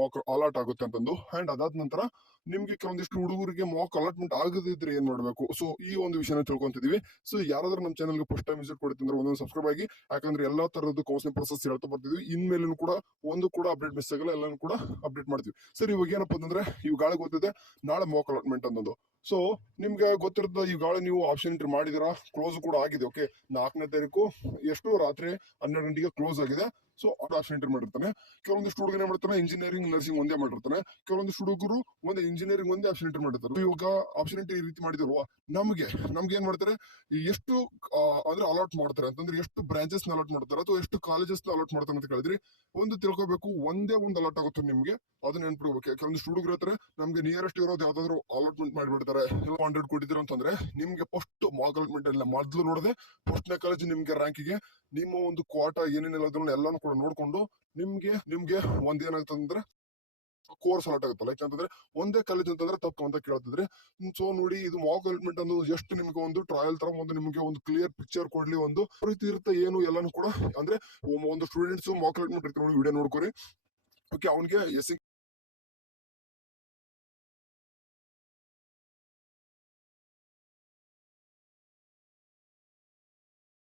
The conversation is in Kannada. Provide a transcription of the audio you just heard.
ಮಾಕ್ ಅಲಾಟ್ ಆಗುತ್ತೆ ಅಂತಂದು. ಅಂಡ್ ಅದಾದ ನಂತರ ನಿಮ್ಗೆ ಕೆಲವೊಂದಿಷ್ಟು ಹುಡುಗರಿಗೆ ಮಾಕ್ ಅಲಾಟ್ಮೆಂಟ್ ಆಗದಿದ್ರೆ ಏನ್ ಮಾಡ್ಬೇಕು, ಸೊ ಈ ಒಂದು ವಿಷಯನ ತಿಳ್ಕೊಂತಿದೀವಿ. ಸೊ ಯಾರಾದ್ರೂ ನಮ್ಮ ಚಾನಲ್ಗೆ ಫಸ್ಟ್ ಟೈಮ್ ವಿಸಿಟ್ ಕೊಡ್ತಿದ್ರೆ ಒಂದೊಂದು ಸಬ್ಸ್ಕ್ರೈಬ್ ಆಗಿ, ಯಾಕಂದ್ರೆ ಎಲ್ಲಾ ತರದ್ದು ಕೌನ್ಸಿಲಿಂಗ್ ಪ್ರೊಸೆಸ್ ಹೇಳ್ತಾ ಬರ್ತಿದ್ವಿ. ಇನ್ಮೇಲೂ ಕೂಡ ಒಂದು ಕೂಡ ಅಪ್ಡೇಟ್ ಮಿಸ್ ಆಗಲ್ಲ, ಎಲ್ಲಾನು ಕೂಡ ಅಪ್ಡೇಟ್ ಮಾಡ್ತೀವಿ. ಸರ್ ಇವಾಗ ಏನಪ್ಪಾ ಅಂತಂದ್ರೆ ಇವುಗಳ ಗೊತ್ತಿದೆ ನಾಳೆ ಮಾಕ್ ಅಲಾಟ್ಮೆಂಟ್ ಅನ್ನೋದು. ಸೊ ನಿಮ್ಗೆ ಗೊತ್ತಿರುತ್ತೆ ಇವುಗಳ ನೀವು ಆಪ್ಷನ್ ಎಂಟ್ರಿ ಮಾಡಿದಿರಾ, ಕ್ಲೋಸ್ ಕೂಡ ಆಗಿದೆ. ಓಕೆ, 4ನೇ ತಾರೀಕು ಎಷ್ಟು ರಾತ್ರಿ 12 ಗಂಟೆಗೆ ಕ್ಲೋಸ್ ಆಗಿದೆ. ಸೊ ಆಪ್ಷನ್ ಎಂಟ್ರಿ ಮಾಡಿರ್ತಾನೆ. ಕೆಲವೊಂದಿಷ್ಟು ಹುಡುಗರು ಏನ್ ಮಾಡ್ತಾನೆ, ಇಂಜಿನಿಯರಿಂಗ್ ನರ್ಸಿಂಗ್ ಒಂದೇ ಮಾಡಿರ್ತಾನೆ. ಕೆಲವೊಂದಿಷ್ಟು ಹುಡುಗರು ಒಂದೇ ಇಂಜಿನಿಯರಿಂಗ್ ಒಂದೇ ಆಪ್ಷನ್ ಎಂಟ್ರಿ ಮಾಡಿರ್ತಾರೆ. ಇವಾಗ ಆಪ್ಷನ್ ಎಂಟ್ರಿ ಈ ರೀತಿ ಮಾಡಿದಿಲ್ವಾ, ನಮ್ಗೆ ಏನ್ ಮಾಡ್ತಾರೆ, ಎಷ್ಟು ಅಂದ್ರೆ ಅಲಾಟ್ ಮಾಡ್ತಾರೆ ಅಂತಂದ್ರೆ ಎಷ್ಟು ಬ್ರಾಂಚಸ್ ಅಲಾಟ್ ಮಾಡ್ತಾರೆ ಅಥವಾ ಎಷ್ಟು ಕಾಲೇಜಸ್ ಅಲಾಟ್ ಮಾಡ್ತಾರೆ ಅಂತ ಕೇಳಿದ್ರಿ. ಒಂದು ತಿಳ್ಕೊಬೇಕು, ಒಂದೇ ಒಂದು ಅಲಾಟ್ ಆಗುತ್ತೆ ನಿಮ್ಗೆ, ಅದನ್ನ ನೆನ್ಪಿಡ್ಬೇಕು. ಕೆಲವೊಂದಿಷ್ಟು ಹುಡುಗರು ಇರ್ತಾರೆ, ನಮ್ಗೆ ನಿಯರೆಸ್ಟ್ ಇರೋದು ಯಾವ್ದಾದ್ರು ಅಲಾಟ್ಮೆಂಟ್ ಮಾಡಿಬಿಡ್ತಾರೆ. 100 ಕೊಟ್ಟಿದ್ರು ಅಂತಂದ್ರೆ ನಿಮ್ಗೆ ಫಸ್ಟ್ ಮಾಕ್ ಅಲಾಟ್ಮೆಂಟ್ ಎಲ್ಲ ಮೊದಲು ನೋಡದೆ ಫಸ್ಟ್ನೇ ಕಾಲೇಜ್ ನಿಮ್ಗೆ ರ್ಯಾಂಕಿಗೆ ನಿಮ್ಮ ಒಂದು ಕ್ವಾಟ ಏನೇನಿಲ್ಲ ಅದನ್ನ ಎಲ್ಲಾನು ಕೂಡ ನೋಡ್ಕೊಂಡು ನಿಮ್ಗೆ ಒಂದೇನಾಗ್ತಂದ್ರೆ ಕೋರ್ಸ್ ಅಲಾಟ್ ಆಗುತ್ತೆ. ಲೈಕ್ ಅಂತಂದ್ರೆ ಒಂದೇ ಕಾಲೇಜ್ ಅಂತಂದ್ರೆ ತಪ್ಪು ಅಂತ ಕೇಳ್ತಿದ್ರಿ. ಸೊ ನೋಡಿ, ಇದು ಮಾಕ್ ಅಲಾಟ್ಮೆಂಟ್ ಅನ್ನೋದು ಎಷ್ಟು ನಿಮ್ಗೆ ಒಂದು ಟ್ರಯಲ್ ತರ ಒಂದು ನಿಮ್ಗೆ ಒಂದು ಕ್ಲಿಯರ್ ಪಿಕ್ಚರ್ ಕೊಡ್ಲಿ, ಒಂದು ರೀತಿ ಇರುತ್ತೆ ಏನು ಎಲ್ಲಾನು ಕೂಡ. ಅಂದ್ರೆ ಒಂದು ಸ್ಟೂಡೆಂಟ್ಸ್ ಮಾಕ್ ಅಲಾಟ್ಮೆಂಟ್ ಇರ್ತಾರೆ ನೋಡಿ, ವಿಡಿಯೋ ನೋಡ್ಕೊರಿ. ಓಕೆ, ಅವ್ನಿಗೆ